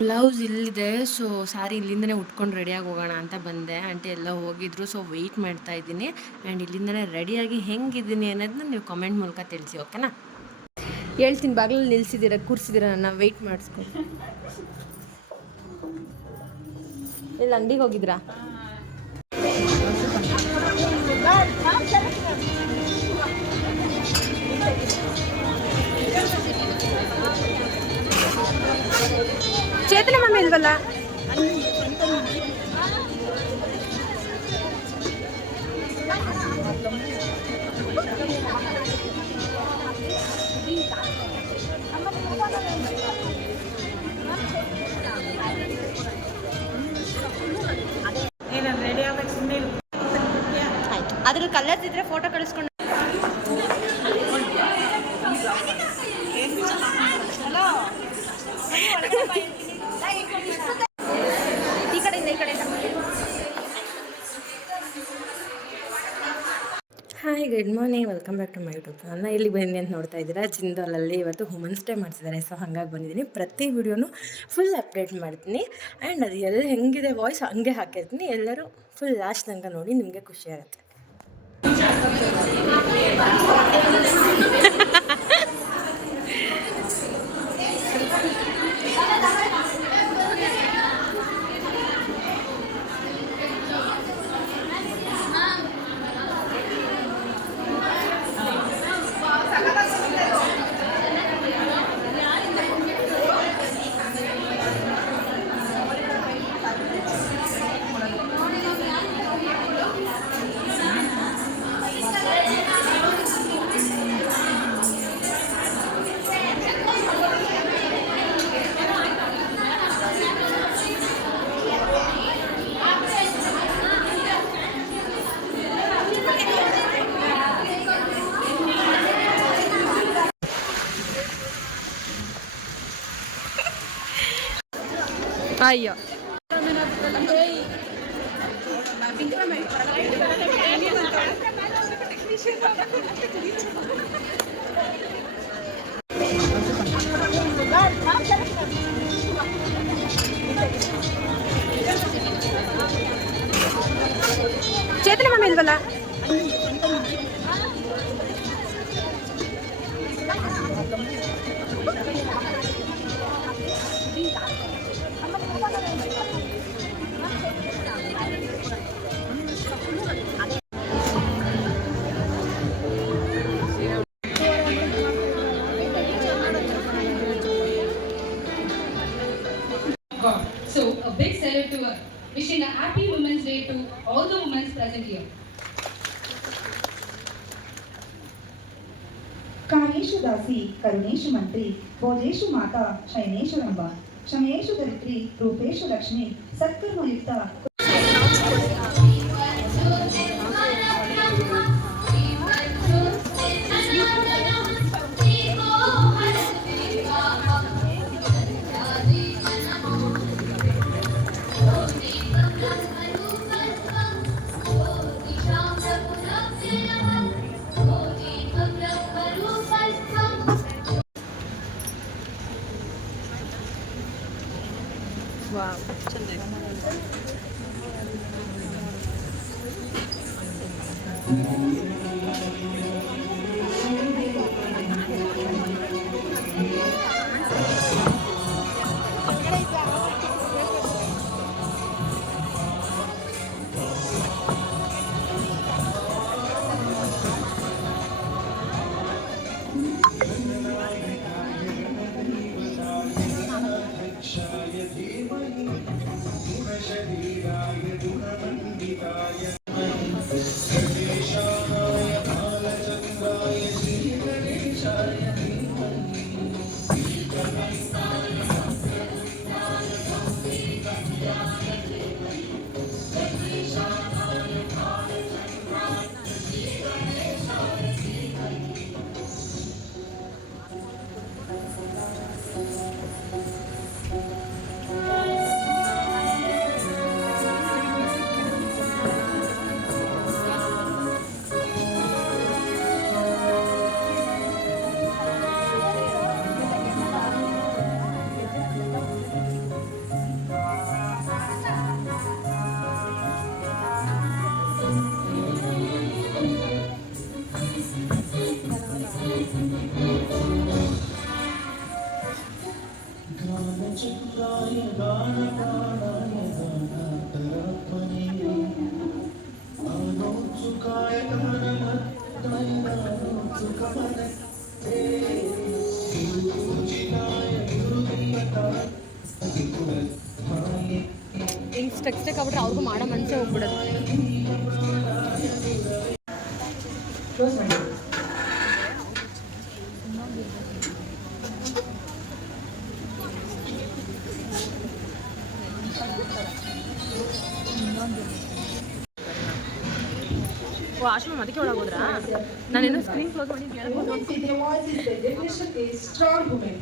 ಬ್ಲೌಸ್ ಇಲ್ಲಿದೆ. So sorry ಇಲ್ಲಿಂದನೇ ಉಟ್ಕೊಂಡು ರೆಡಿಯಾಗಿ ಹೋಗೋಣ ಅಂತ ಬಂದೆ. ಆಂಟಿ ಎಲ್ಲ ಹೋಗಿದ್ರು, ಸೊ ವೆಯ್ಟ್ ಮಾಡ್ತಾ ಇದ್ದೀನಿ. ಆ್ಯಂಡ್ ಇಲ್ಲಿಂದನೇ ರೆಡಿಯಾಗಿ ಹೆಂಗಿದ್ದೀನಿ ಅನ್ನೋದನ್ನ ನೀವು ಕಮೆಂಟ್ ಮೂಲಕ ತಿಳಿಸಿ, ಓಕೆನಾ? ಹೇಳ್ತೀನಿ, ಬಾಗಿಲಲ್ಲಿ ನಿಲ್ಸಿದ್ದೀರ, ಕೂರಿಸಿದ್ದೀರ, ನನ್ನ ವೆಯ್ಟ್ ಮಾಡಿಸ್ಕೊಂಡು. ಇಲ್ಲ ಅಂಗಡಿಗೆ ಹೋಗಿದ್ರಾ? ಚೇತನ ಮಮ್ಮಿ ಇಲ್ವಲ್ಲ? ಆಯ್ತು, ಅದ್ರಲ್ಲಿ ಕಲರ್ಸ್ ಇದ್ರೆ ಫೋಟೋ ಕಳಿಸ್ಕೊಂಡು. ಈ ಕಡೆಯಿಂದ ಈ ಕಡೆಯಿಂದ. Hi, good morning, welcome back to my YouTube. ನಾನು ಎಲ್ಲಿ ಬಂದಿದ್ದೀನಿ ಅಂತ ನೋಡ್ತಾ ಇದ್ದೀರಾ? ಜಿಂದಾಲಲ್ಲಿ ಇವತ್ತು ವುಮೆನ್ಸ್ ಡೇ ಮಾಡ್ತಿದ್ದಾರೆ. ಸೊ ಹಾಗಾಗಿ ಬಂದಿದ್ದೀನಿ. ಪ್ರತಿ ವಿಡಿಯೋನು ಫುಲ್ ಅಪ್ಡೇಟ್ ಮಾಡ್ತೀನಿ. ಆ್ಯಂಡ್ ಅದು ಎಲ್ಲ ಹೆಂಗಿದೆ ವಾಯ್ಸ್ ಹಂಗೆ ಹಾಕಿರ್ತೀನಿ. ಎಲ್ಲರೂ ಫುಲ್ ಲಾಸ್ಟ್ ತನಕ ನೋಡಿ, ನಿಮಗೆ ಖುಷಿ ಆಗುತ್ತೆ. ಅಯ್ಯೋ, ಚೇತನ ಮಮ್ಮಿ ಇಲ್ವಲ್ಲ? So, a big salute to her. Wishing a happy Women's Day to all the women present here. कार्येषु दासी करुणेषु मंत्री भोजेषु माता शयनेषु रंबा क्षमेषु धरित्री रूपेषु लक्ष्मी सत्कर्मयुक्ता ವಾವ್, ಹಿಂಗೆ ಸ್ಟೆಕ್ ಆಗ್ಬಿಟ್ರೆ ಅವ್ರಿಗೂ ಮಾಡೋ ಮನಸ್ಸೇ ಹೋಗ್ಬಿಡೋದು. ಕ್ಲೋಸ್ ಮಾಡಿ. ಓ ಆಶ್ರಮ ಅದಕ್ಕೆ ಒಳಗೋದ್ರಾ? ನಾನೇನೋ ಸ್ಕ್ರೀನ್ ಕ್ಲೋಸ್ ಮಾಡಿ ಕೇಳ್ಬೋದು. Their voice is the definition is strong women.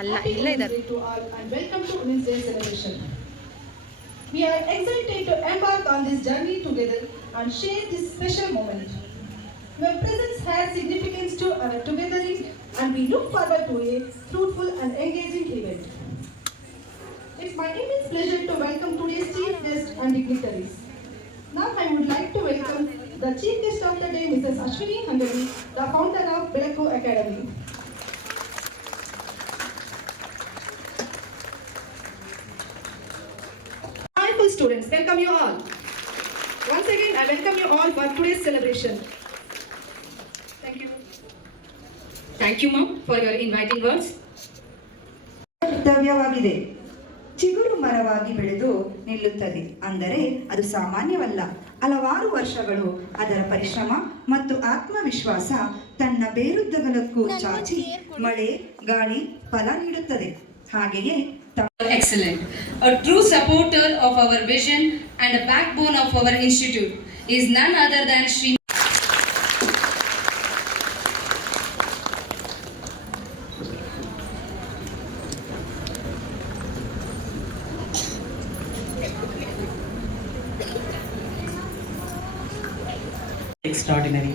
ಅಲ್ಲ Happy ಇಲ್ಲೇ Women's ಇದ್ದಾರೆ. Day to all and welcome to Women's Day celebration. We are excited to embark on this journey together and share this special moment. Your presence has significance to our togethering and we look forward to a fruitful and engaging event. It's my immense pleasure to welcome today's chief guests and dignitaries. Now I would like to welcome the chief guest of the day, Mrs. Ashwini Hangadi, the founder of Belakku Academy. Wonderful students, welcome you all. Once again, I welcome you all for today's celebration. Thank you. Thank you, Mom, for your inviting words. ಕರ್ತವ್ಯವಾಗಿದೆ. ಚಿಗುರು ಮರವಾಗಿ ಬೆಳೆದು ನಿಲ್ಲುತ್ತದೆ ಅಂದರೆ ಅದು ಸಾಮಾನ್ಯವಲ್ಲ. ಹಲವಾರು ವರ್ಷಗಳು ಅದರ ಪರಿಶ್ರಮ ಮತ್ತು ಆತ್ಮವಿಶ್ವಾಸ ತನ್ನ ಬೇರುದ್ದಗಲಕ್ಕೂ ಚಾಚಿ ಮಳೆ ಗಾಳಿ ಫಲ ನೀಡುತ್ತದೆ. ಹಾಗೆಯೇ Excellent. A true supporter of our vision and a backbone of our institute is none other than Sri. Extraordinary.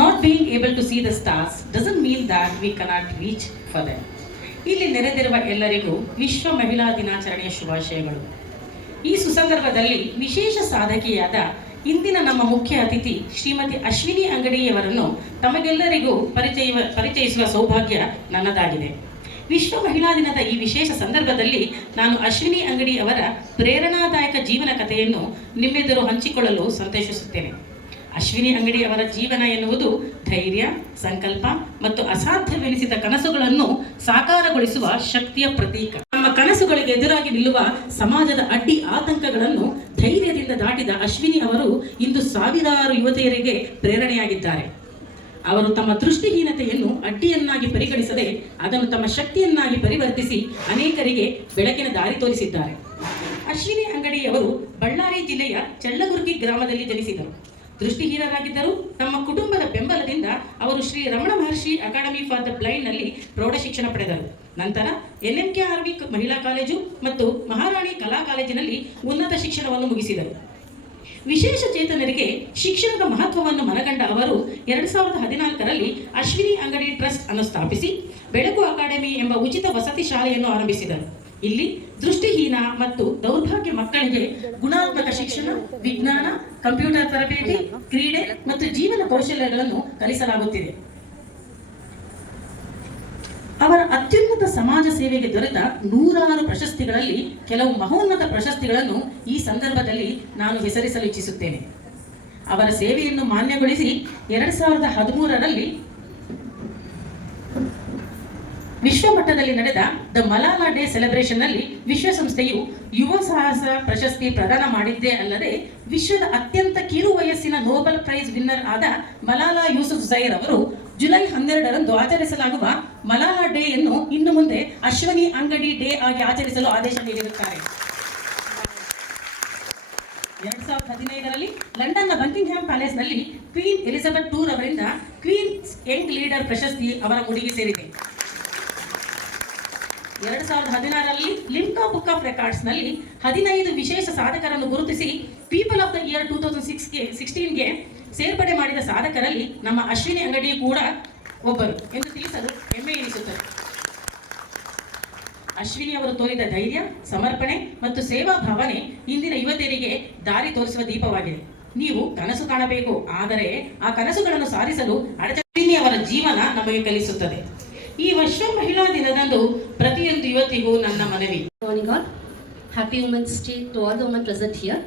Not being able to see the stars doesn't mean that we cannot reach for them. ಇಲ್ಲಿ ನೆರೆದಿರುವ ಎಲ್ಲರಿಗೂ ವಿಶ್ವ ಮಹಿಳಾ ದಿನಾಚರಣೆಯ ಶುಭಾಶಯಗಳು. ಈ ಸುಸಂದರ್ಭದಲ್ಲಿ ವಿಶೇಷ ಸಾಧಕಿಯಾದ ಇಂದಿನ ನಮ್ಮ ಮುಖ್ಯ ಅತಿಥಿ ಶ್ರೀಮತಿ ಅಶ್ವಿನಿ ಅಂಗಡಿಯವರನ್ನು ತಮಗೆಲ್ಲರಿಗೂ ಪರಿಚಯಿಸುವ ಸೌಭಾಗ್ಯ ನನ್ನದಾಗಿದೆ. ವಿಶ್ವ ಮಹಿಳಾ ದಿನದ ಈ ವಿಶೇಷ ಸಂದರ್ಭದಲ್ಲಿ ನಾನು ಅಶ್ವಿನಿ ಅಂಗಡಿ ಅವರ ಪ್ರೇರಣಾದಾಯಕ ಜೀವನ ಕಥೆಯನ್ನು ನಿಮ್ಮೆದುರು ಹಂಚಿಕೊಳ್ಳಲು ಸಂತೋಷಿಸುತ್ತೇನೆ. ಅಶ್ವಿನಿ ಅಂಗಡಿ ಅವರ ಜೀವನ ಎನ್ನುವುದು ಧೈರ್ಯ, ಸಂಕಲ್ಪ ಮತ್ತು ಅಸಾಧ್ಯವೆನಿಸಿದ ಕನಸುಗಳನ್ನು ಸಾಕಾರಗೊಳಿಸುವ ಶಕ್ತಿಯ ಪ್ರತೀಕ. ನಮ್ಮ ಕನಸುಗಳಿಗೆ ಎದುರಾಗಿ ನಿಲ್ಲುವ ಸಮಾಜದ ಅಡ್ಡಿ ಆತಂಕಗಳನ್ನು ಧೈರ್ಯದಿಂದ ದಾಟಿದ ಅಶ್ವಿನಿ ಅವರು ಇಂದು ಸಾವಿರಾರು ಯುವತಿಯರಿಗೆ ಪ್ರೇರಣೆಯಾಗಿದ್ದಾರೆ. ಅವರು ತಮ್ಮ ದೃಷ್ಟಿಹೀನತೆಯನ್ನು ಅಡ್ಡಿಯನ್ನಾಗಿ ಪರಿಗಣಿಸದೆ ಅದನ್ನು ತಮ್ಮ ಶಕ್ತಿಯನ್ನಾಗಿ ಪರಿವರ್ತಿಸಿ ಅನೇಕರಿಗೆ ಬೆಳಕಿನ ದಾರಿ ತೋರಿಸಿದ್ದಾರೆ. ಅಶ್ವಿನಿ ಅಂಗಡಿ ಅವರು ಬಳ್ಳಾರಿ ಜಿಲ್ಲೆಯ ಚಳ್ಳಗುರ್ಗಿ ಗ್ರಾಮದಲ್ಲಿ ಜನಿಸಿದರು. ದೃಷ್ಟಿಹೀನರಾಗಿದ್ದರೂ ತಮ್ಮ ಕುಟುಂಬದ ಬೆಂಬಲದಿಂದ ಅವರು ಶ್ರೀ ರಮಣ ಮಹರ್ಷಿ ಅಕಾಡೆಮಿ ಫಾರ್ ದ ಬ್ಲೈಂಡ್ ನಲ್ಲಿ ಪ್ರೌಢ ಶಿಕ್ಷಣ ಪಡೆದರು. ನಂತರ NMKRV ಮಹಿಳಾ ಕಾಲೇಜು ಮತ್ತು ಮಹಾರಾಣಿ ಕಲಾ ಕಾಲೇಜಿನಲ್ಲಿ ಉನ್ನತ ಶಿಕ್ಷಣವನ್ನು ಮುಗಿಸಿದರು. ವಿಶೇಷ ಚೇತನರಿಗೆ ಶಿಕ್ಷಣದ ಮಹತ್ವವನ್ನು ಮನಗಂಡ ಅವರು 2014ರಲ್ಲಿ ಅಶ್ವಿನಿ ಅಂಗಡಿ ಟ್ರಸ್ಟ್ ಅನ್ನು ಸ್ಥಾಪಿಸಿ ಬೆಳಕು ಅಕಾಡೆಮಿ ಎಂಬ ಉಚಿತ ವಸತಿ ಶಾಲೆಯನ್ನು ಆರಂಭಿಸಿದರು. ಇಲ್ಲಿ ದೃಷ್ಟಿಹೀನ ಮತ್ತು ದೌರ್ಭಾಗ್ಯ ಮಕ್ಕಳಿಗೆ ಗುಣಾತ್ಮಕ ಶಿಕ್ಷಣ, ವಿಜ್ಞಾನ, ಕಂಪ್ಯೂಟರ್ ತರಬೇತಿ, ಕ್ರೀಡೆ ಮತ್ತು ಜೀವನ ಕೌಶಲ್ಯಗಳನ್ನು ಕಲಿಸಲಾಗುತ್ತಿದೆ. ಅವರ ಅತ್ಯುನ್ನತ ಸಮಾಜ ಸೇವೆಗೆ ದೊರೆತ 100 ಪ್ರಶಸ್ತಿಗಳಲ್ಲಿ ಕೆಲವು ಮಹೋನ್ನತ ಪ್ರಶಸ್ತಿಗಳನ್ನು ಈ ಸಂದರ್ಭದಲ್ಲಿ ನಾನು ಹೆಸರಿಸಲು ಇಚ್ಛಿಸುತ್ತೇನೆ. ಅವರ ಸೇವೆಯನ್ನು ಮಾನ್ಯಗೊಳಿಸಿ 2013ರಲ್ಲಿ ವಿಶ್ವಮಟ್ಟದಲ್ಲಿ ನಡೆದ ದ ಮಲಾಲಾ ಡೇ ಸೆಲೆಬ್ರೇಷನ್ನಲ್ಲಿ ವಿಶ್ವಸಂಸ್ಥೆಯು ಯುವ ಸಾಹಸ ಪ್ರಶಸ್ತಿ ಪ್ರದಾನ ಮಾಡಿದ್ದೇ ಅಲ್ಲದೆ ವಿಶ್ವದ ಅತ್ಯಂತ ಕಿರು ವಯಸ್ಸಿನ ನೋಬೆಲ್ ಪ್ರೈಸ್ ವಿನ್ನರ್ ಆದ ಮಲಾಲಾ ಯೂಸುಫ್ ಝೈರ್ ಅವರು ಜುಲೈ 12ರಂದು ಆಚರಿಸಲಾಗುವ ಮಲಾಲಾ ಡೇ ಯನ್ನು ಇನ್ನು ಮುಂದೆ ಅಶ್ವಿನಿ ಅಂಗಡಿ ಡೇ ಆಗಿ ಆಚರಿಸಲು ಆದೇಶ ನೀಡಿರುತ್ತಾರೆ. 2015ರಲ್ಲಿ ಲಂಡನ್ನ ಬಂಕಿಂಗ್ಹ್ಯಾಮ್ ಪ್ಯಾಲೇಸ್ನಲ್ಲಿ ಕ್ವೀನ್ ಎಲಿಜಬೆತ್ II ಅವರಿಂದ ಕ್ವೀನ್ಸ್ ಯಂಗ್ ಲೀಡರ್ ಪ್ರಶಸ್ತಿ ಅವರ ಮುಡಿಗೆ ಸೇರಿದೆ. 2016ರಲ್ಲಿ ಲಿಮ್ಕಾ ಬುಕ್ ಆಫ್ ರೆಕಾರ್ಡ್ಸ್ನಲ್ಲಿ 15 ವಿಶೇಷ ಸಾಧಕರನ್ನು ಗುರುತಿಸಿ ಪೀಪಲ್ ಆಫ್ ದ ಇಯರ್ 2016ಗೆ ಸೇರ್ಪಡೆ ಮಾಡಿದ ಸಾಧಕರಲ್ಲಿ ನಮ್ಮ ಅಶ್ವಿನಿ ಅಂಗಡಿ ಕೂಡ ಒಬ್ಬರು ಎಂದು ತಿಳಿಸಲು ಹೆಮ್ಮೆ ಎನಿಸುತ್ತದೆ. ಅಶ್ವಿನಿ ಅವರು ತೋರಿದ ಧೈರ್ಯ, ಸಮರ್ಪಣೆ ಮತ್ತು ಸೇವಾ ಭಾವನೆ ಇಂದಿನ ಯುವತಿಯರಿಗೆ ದಾರಿ ತೋರಿಸುವ ದೀಪವಾಗಿದೆ. ನೀವು ಕನಸು ಕಾಣಬೇಕು, ಆದರೆ ಆ ಕನಸುಗಳನ್ನು ಸಾಧಿಸಲು ಅಶ್ವಿನಿ ಅವರ ಜೀವನ ನಮಗೆ ಕಲಿಸುತ್ತದೆ. ಈ ವಿಶ್ವ ಮಹಿಳಾ ದಿನದಂದು ಪ್ರತಿಯೊಂದು ಯುವತಿಗೂ ನನ್ನ ಮನವಿ. Morning all. Happy Women's Day to all the women present here.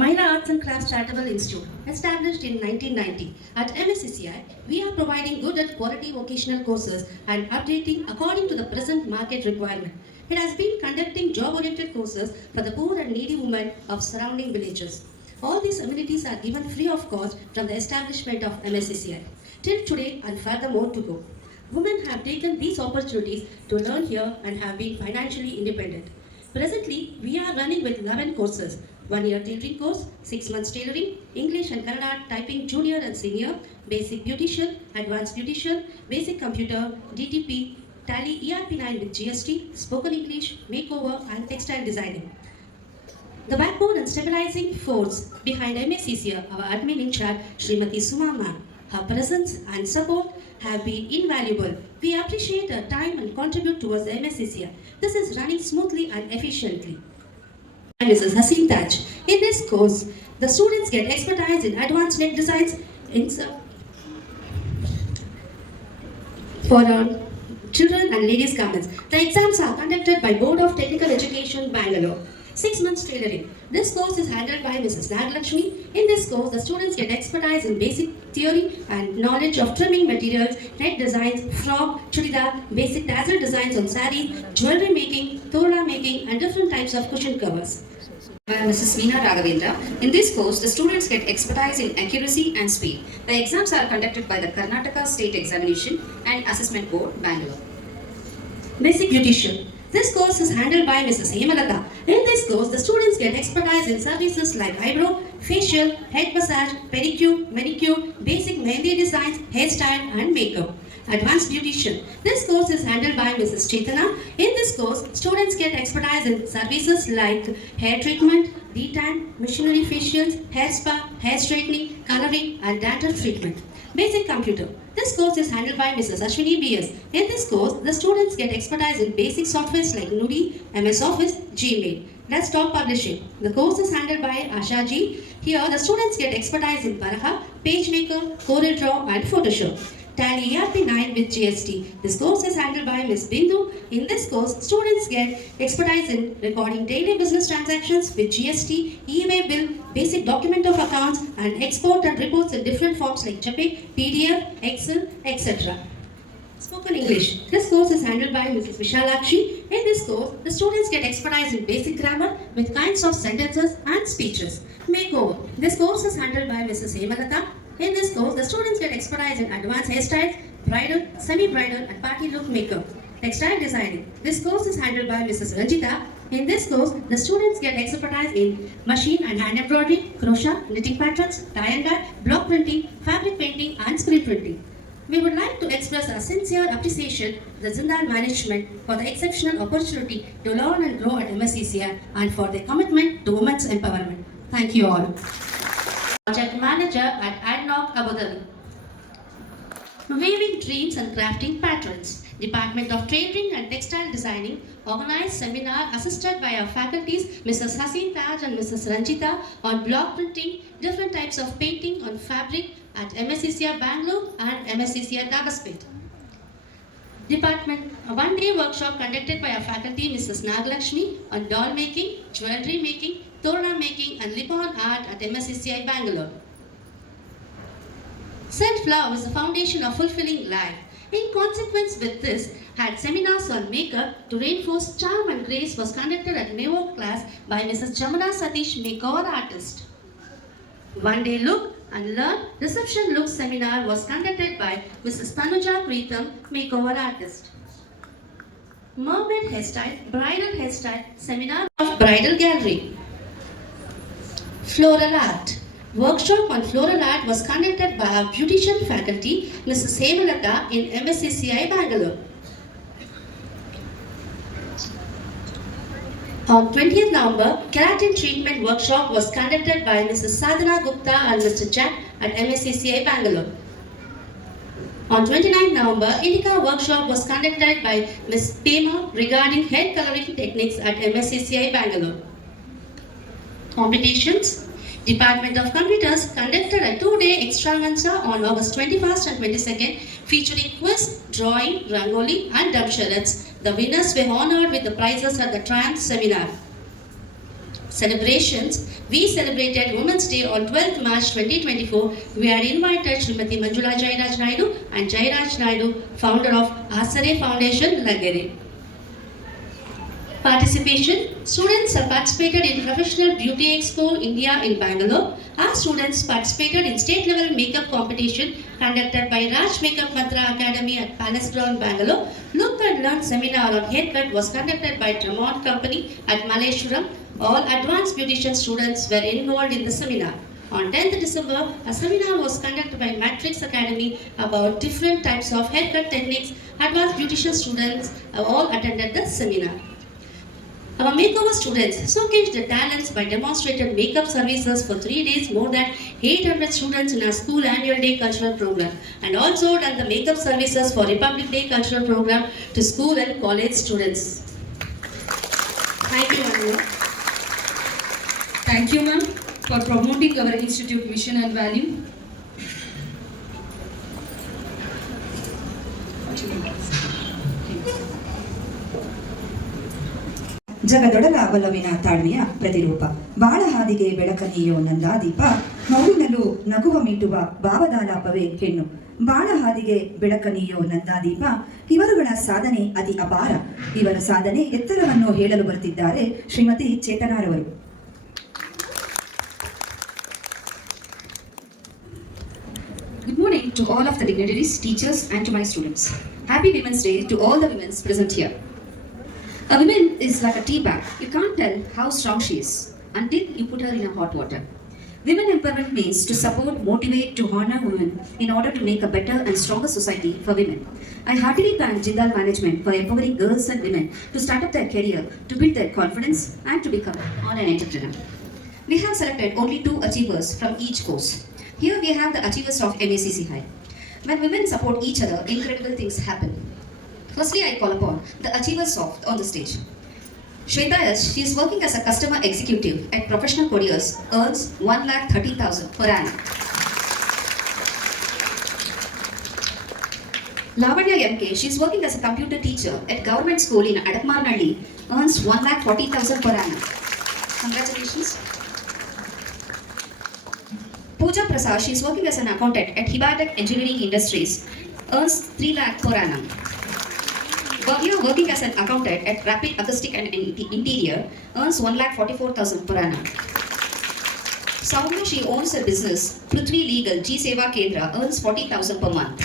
Mahila Arts and Crafts Charitable Institute, established in 1990. At MSCCI, we are providing good and quality vocational courses and updating according to the present market requirement. It has been conducting job-oriented courses for the poor and needy women of surrounding villages. All these amenities are given free of cost from the establishment of MSCCI. Till today and furthermore to go. Women have taken these opportunities to learn here and have been financially independent. Presently, we are running with 11 courses. 1-year tailoring course, 6 months tailoring, English and Kannada typing junior and senior, basic beautician, advanced beautician, basic computer, DTP, Tally ERP9 with GST, spoken English, makeover and textile designing. The backbone and stabilizing force behind MSCCI, our admin in charge, Srimati Suma ma'am. Her presence and support have been invaluable. We appreciate her time and contribute towards the MSCCI. This is running smoothly and efficiently. And Mrs. Hasin Taj. In this course, the students get expertise in advanced neck designs for children and ladies' garments. The exams are conducted by Board of Technical Education, Bangalore. 6 months tailoring. This course is handled by Mrs. Nagalakshmi. In this course, the students get expertise in basic theory and knowledge of trimming materials, neck designs, frock, chudidar, basic tassel designs on sarees, jewelry making, torna making, and different types of cushion covers. Mrs. Meena Raghavendra. In this course, the students get expertise in accuracy and speed. The exams are conducted by the Karnataka State Examination and Assessment Board, Bangalore. Basic beautician. This course is handled by Mrs. Hemalata. In this course, the students get expertise in services like eyebrow, facial, head massage, pedicure, manicure, basic mehndi designs, hairstyle, and makeup. Advanced beautician. This course is handled by Mrs. Chetana. In this course, students get expertise in services like hair treatment, detan, machinery facials, hair spa, hair straightening, coloring, and dandruff treatment. Basic computer. This course is handled by Mrs. Ashwini BS. In this course, the students get expertise in basic softwares like Nudi, MS Office, Gmail. Desktop publishing. The course is handled by Asha Ji. Here, the students get expertise in Baraha, PageMaker, CorelDRAW, and Photoshop. Tally ERP9 with GST. This course is handled by Ms. Bindu. In this course, students get expertise in recording daily business transactions with GST, e-way bill, basic document of accounts, and export and reports in different forms like JPEG, PDF, Excel, etc. Spoken English. This course is handled by Mrs. Vishalakshi. In this course, the students get expertise in basic grammar with kinds of sentences and speeches. Makeover. This course is handled by Mrs. Hemalata. In this course, the students get expertise in advanced hairstyles, bridal, semi-bridal, and party look makeup. Textile designing. This course is handled by Mrs. Ranjita. In this course, the students get expertise in machine and hand embroidery, crochet, knitting patterns, tie and dye, block printing, fabric painting, and screen printing. We would like to express our sincere appreciation to the Zindan management for the exceptional opportunity to learn and grow at MSCCI and for their commitment to women's empowerment. Thank you all. Project Manager at ADNOC Abu Dhabi. Weaving Dreams and Crafting Patterns. Department of Tailoring and Textile Designing organized seminar assisted by our faculties Mrs. Hasin Taj and Mrs. Ranjita on block printing, different types of painting on fabric at MSCCI Bangalore and MSCCI Dagaspet. Department, a one-day workshop conducted by our faculty Mrs. Nagalakshmi on doll making, jewelry making, torna making, and lip-on art at MSCCI Bangalore. Self-love is the foundation of fulfilling life. In consequence with this, had seminars on makeup to reinforce charm and grace was conducted at Nevo class by Mrs. Jamuna Satish, makeover artist. One day look and learn reception look seminar was conducted by Mrs. Tanuja Preetham, makeover artist. Mermaid hairstyle, bridal hairstyle seminar of bridal gallery. Floral art. Workshop on floral art was conducted by our beautician faculty, Mrs. Hemalata in MSCCI Bangalore. On 20th November, keratin treatment workshop was conducted by Mrs. Sadhana Gupta and Mr. Jack at MSCCI Bangalore. On 29th November, Indica workshop was conducted by Ms. Pema regarding hair coloring techniques at MSCCI Bangalore. Competitions. Department of Computers conducted a 2-day extravaganza on August 21st and 22nd featuring quiz, drawing, rangoli and dumb charades. The winners were honored with the prizes at the Triumph Seminar. Celebrations. We celebrated Women's Day on 12th March 2024. We had invited Srimati Manjula Jairaj Naidu and Jairaj Naidu, founder of Asare Foundation, Lagere. Participation. Students have participated in Professional Beauty Expo India in Bangalore. Our students participated in state level makeup competition conducted by Raj Makeup Mantra Academy at Palace Ground, Bangalore. Look and Learn seminar on haircut was conducted by Tremont Company at Malleshwaram. All advanced beautician students were involved in the seminar. On 10th December, a seminar was conducted by Matrix Academy about different types of haircut techniques. Advanced beautician students have all attended the seminar. Our makeover students showcased their talents by demonstrating makeup services for 3 days. More than 800 students in our school annual day cultural program, and also done the makeup services for Republic Day cultural program to school and college students. Thank you, Anu. Thank you, ma'am, for promoting our institute mission and value. ಜಗದೊಡಲ ಒಲವಿನ ತಾಳ್ಮೆಯ ಪ್ರತಿರೂಪ, ಬಾಳ ಹಾದಿಗೆ ಬೆಳಕನಿಯೋ ನಂದಾದೀಪ, ಮಗುವಿನಲ್ಲೂ ನಗುವ ಮೀಟುವ ಭಾವದಾಲಾಪವೇ ಹೆಣ್ಣು. ಬಾಳ ಹಾದಿಗೆ ಬೆಳಕನಿಯೋ ನಂದಾದೀಪ, ಇವರುಗಳ ಸಾಧನೆ ಅತಿ ಅಪಾರ. ಇವರ ಸಾಧನೆ ಎತ್ತರವನ್ನು ಹೇಳಲು ಬರುತ್ತಿದ್ದಾರೆ ಶ್ರೀಮತಿ ಚೇತನಾರವರು. Good morning to all of the dignitaries, teachers, and to my students. Happy Women's Day to all the women present here. A woman is like a tea bag. You can't tell how strong she is until you put her in a hot water. Women empowerment means to support, motivate, to honor women in order to make a better and stronger society for women. I heartily thank Jindal management for empowering girls and women to start up their career, to build their confidence, and to become an entrepreneur. We have selected only 2 achievers from each course. Here we have the achievers of MACC High. When women support each other, incredible things happen. Firstly, I call upon the achievers on the stage. Shweta S, she is working as a customer executive at Professional Couriers, earns 1,30,000 per annum. Lavanya MK, she is working as a computer teacher at Government School in Adakmarnalli, earns 1,40,000 per annum. Congratulations. Pooja Prasad, she is working as an accountant at Hibatek Engineering Industries, earns 3 lakh per annum. Bhavya, working as an accountant at Rapid Acoustic and Interior, earns 1,44,000 per annum. Soumya, she owns a business, Prithvi Legal G Seva Kendra, earns 40,000 per month.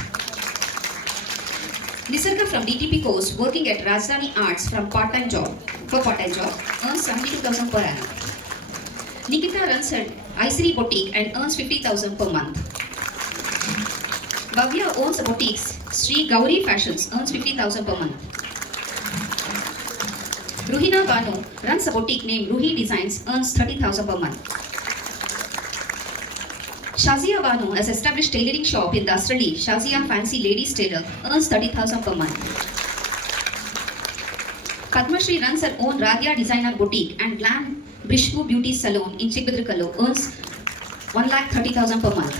Nisarga from DTP course, working at Rajdhani Arts for part-time job, earns 72,000 per annum. Nikita runs an Isri boutique and earns 50,000 per month. Bhavya owns a boutique, Sri Gauri Fashions, earns 50,000 per month. Ruhina Banu runs a boutique named Ruhi Designs, earns 30,000 per month. Shazia Banu has established tailoring shop in Dasrali, Shazia Fancy Ladies Tailor, earns 30,000 per month. Padma Shri runs her own Radhya Designer Boutique and Glam Brishbu Beauty Salon in Chikbudrkallu, earns 1,30,000 per month.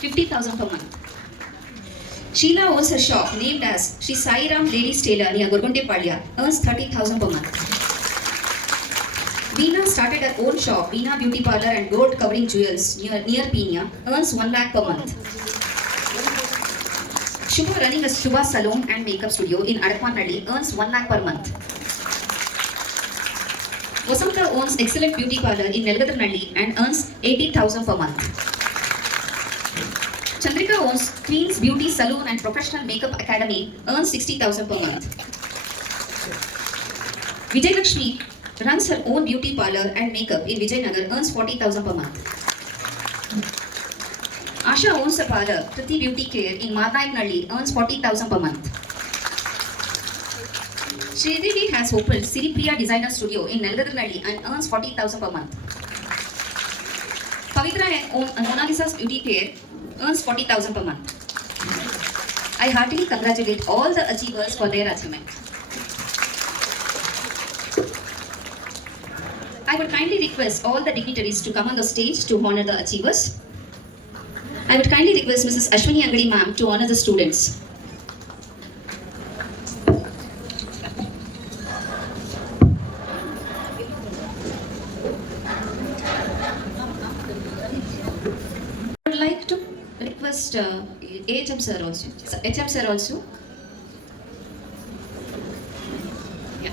50,000 per month. Sheila owns a shop named as Shri Sai Ram Ladies Tailor near Gorgundepalia, earns 30,000 per month. Veena started her own shop, Veena Beauty Parlor and Gold Covering Jewels near Peenya, earns 1 lakh per month. Shubha running a Shubha Salon and Makeup Studio in Adakmanalli, earns 1 lakh per month. Vasanta owns Excellent Beauty Parlor in Nelgadarnalli and earns 80,000 per month. Chandrika owns Queen's Beauty Salon and Professional Makeup Academy, earns 60,000 per month. Vijay Lakshmi runs her own beauty parlor and makeup in Vijaynagar, earns 40,000 per month. Asha owns a parlor, Priti Beauty Care in Marnaiknalli, earns 40,000 per month. Sridevi has opened Siripriya Designer Studio in Nelgadarnalli and earns 40,000 per month. Pavitra owns Mona Lisa's Beauty Care, earns 40,000 per month. I heartily congratulate all the achievers for their achievement. I would kindly request all the dignitaries to come on the stage to honor the achievers. I would kindly request Mrs. Ashwini Angadi ma'am to honor the students. I would like to request HM sir also. HM sir also. Yeah.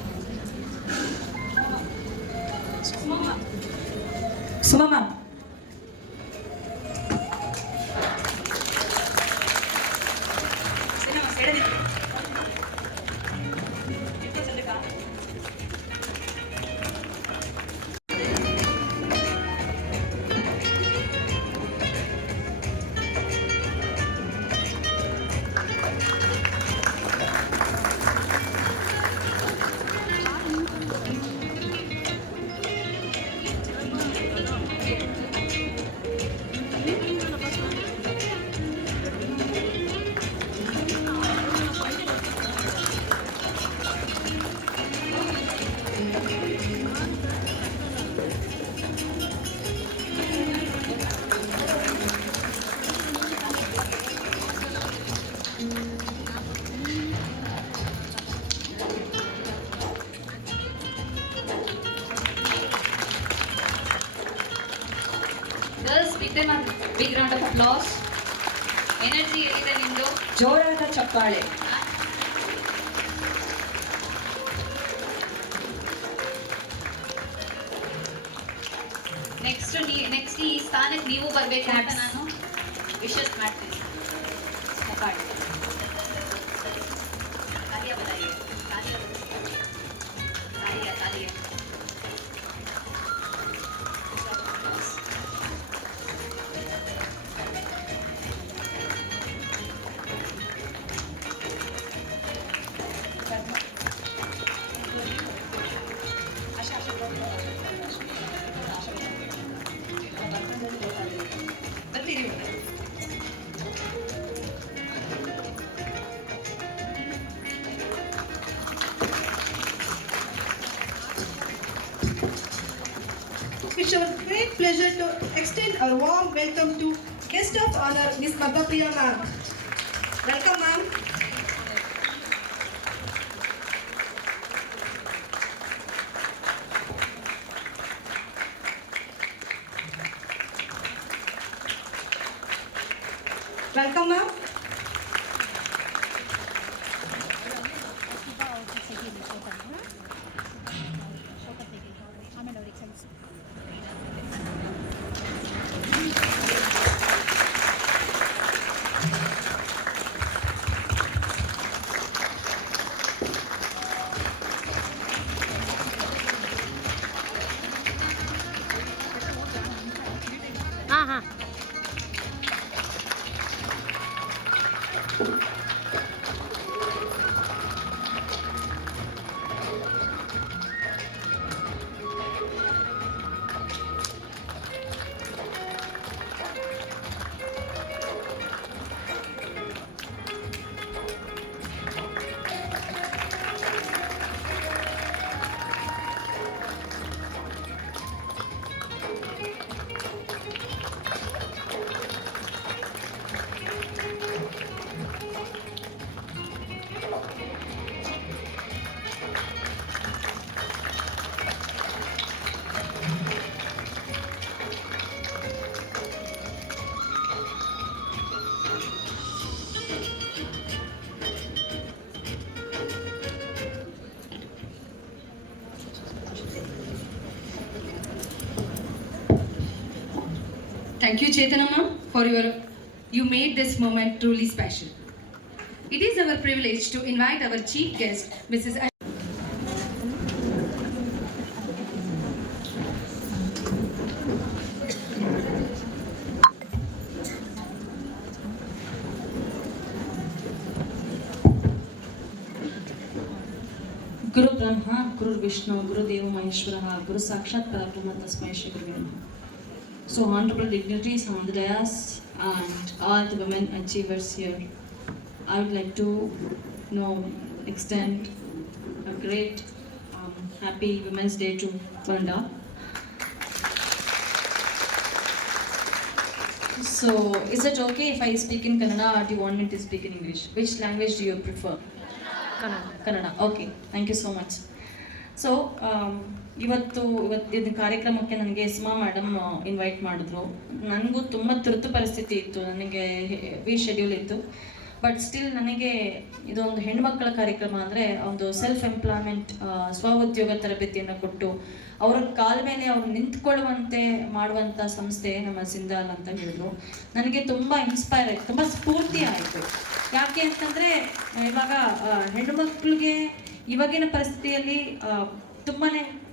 Suma ma'am. Girls, give them a big round of applause. Energy ಎಲ್ಲಿದೆ ನಿಮ್ದು? ಜೋರಾದ ಚಪ್ಪಾಳೆ. ನೆಕ್ಸ್ಟ್ ಈ ಸ್ಥಾನಕ್ಕೆ ನೀವು ಬರಬೇಕು ಅಂತ ನಾನು ವಿಶಸ್ ಮಾಡ್ತೀನಿ. ತಾಲಿಯ ಬದಾಯಿಯೇ, ತಾಲಿಯ ತಾಲಿಯ ತಾಲಿಯ. ಬರ್ತೀರಿ It's our great pleasure to extend a warm welcome to guest of honor, Miss Maggapriya ma'am. Welcome, ma'am. Welcome, ma'am. Thank you, Chetanamma, for you made this moment truly special. It is our privilege to invite our chief guest, Mrs. गुरु ब्रह्मा गुरु विष्णु गुरुदेव महेश्वरः गुरु साक्षात् परब्रह्म तस्मै श्री गुरुवे नमः. So honorable dignitaries on the dais and all the women achievers here, I would like to extend a great happy Women's Day to Varunda. So, is it okay if I speak in Kannada or do you want me to speak in English? Which language do you prefer? Kannada. Okay, thank you so much. So ಇವತ್ತಿನ ಕಾರ್ಯಕ್ರಮಕ್ಕೆ ನನಗೆ Suma madam invite ಮಾಡಿದ್ರು. ನನಗೂ ತುಂಬ ತುರ್ತು ಪರಿಸ್ಥಿತಿ ಇತ್ತು, ನನಗೆ ಹೆವಿ ಶೆಡ್ಯೂಲ್ ಇತ್ತು. ಬಟ್ ಸ್ಟಿಲ್ ನನಗೆ ಇದೊಂದು ಹೆಣ್ಮಕ್ಕಳ ಕಾರ್ಯಕ್ರಮ ಅಂದರೆ ಒಂದು ಸೆಲ್ಫ್ ಎಂಪ್ಲಾಯ್ಮೆಂಟ್, ಸ್ವಉದ್ಯೋಗ ತರಬೇತಿಯನ್ನು ಕೊಟ್ಟು ಅವರ ಕಾಲ ಮೇಲೆ ಅವ್ರು ನಿಂತ್ಕೊಳ್ಳುವಂತೆ ಮಾಡುವಂಥ ಸಂಸ್ಥೆ ನಮ್ಮ ಜಿಂದಾಲ್ ಅಂತ ಹೇಳಿದ್ರು. ನನಗೆ ತುಂಬ ಇನ್ಸ್ಪೈರ್ ಆಯಿತು, ತುಂಬ ಸ್ಫೂರ್ತಿ ಆಯಿತು. ಯಾಕೆ ಅಂತಂದರೆ ಇವಾಗ ಹೆಣ್ಣುಮಕ್ಳಿಗೆ ಇವಾಗಿನ ಪರಿಸ್ಥಿತಿಯಲ್ಲಿ ತುಂಬಾ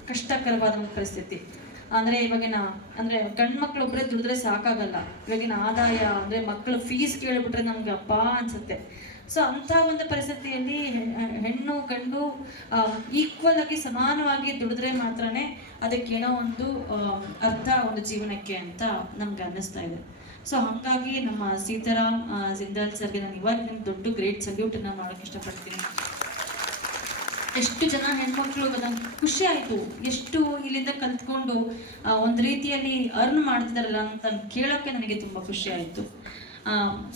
ಕಷ್ಟಕರವಾದ ಪರಿಸ್ಥಿತಿ. ಅಂದರೆ ಇವಾಗಿನ ಅಂದರೆ ಗಂಡು ಮಕ್ಳು ಒಬ್ಬರೇ ದುಡಿದ್ರೆ ಸಾಕಾಗಲ್ಲ. ಇವಾಗಿನ ಆದಾಯ ಅಂದರೆ ಮಕ್ಕಳು ಫೀಸ್ ಕೇಳಿಬಿಟ್ರೆ ನಮ್ಗೆ ಅಪ್ಪ ಅನಿಸುತ್ತೆ. ಸೊ ಅಂಥ ಒಂದು ಪರಿಸ್ಥಿತಿಯಲ್ಲಿ ಹೆಣ್ಣು ಗಂಡು ಈಕ್ವಲ್ ಆಗಿ ಸಮಾನವಾಗಿ ದುಡಿದ್ರೆ ಮಾತ್ರನೇ ಅದಕ್ಕೇನೋ ಒಂದು ಅರ್ಥ ಒಂದು ಜೀವನಕ್ಕೆ ಅಂತ ನಮ್ಗೆ ಅನ್ನಿಸ್ತಾ ಇದೆ. ಸೊ ಹಾಗಾಗಿ ನಮ್ಮ ಸೀತಾರಾಮ್ ಜಿಂದಾಲ್ ಸರ್ಗೆ ನಾನು ಇವಾಗ ದೊಡ್ಡ ಗ್ರೇಟ್ ಸಲ್ಯೂಟನ್ನು ಮಾಡೋಕ್ಕೆ ಇಷ್ಟಪಡ್ತೀನಿ. ಎಷ್ಟು ಜನ ಹೆಣ್ಮಕ್ಳು ನಂಗೆ ಖುಷಿ ಆಯಿತು, ಎಷ್ಟು ಇಲ್ಲಿಂದ ಕಲ್ತ್ಕೊಂಡು ಒಂದು ರೀತಿಯಲ್ಲಿ ಅರ್ನ್ ಮಾಡ್ತಿದಾರಲ್ಲ ಅಂತ ಕೇಳೋಕ್ಕೆ ನನಗೆ ತುಂಬ ಖುಷಿ ಆಯಿತು.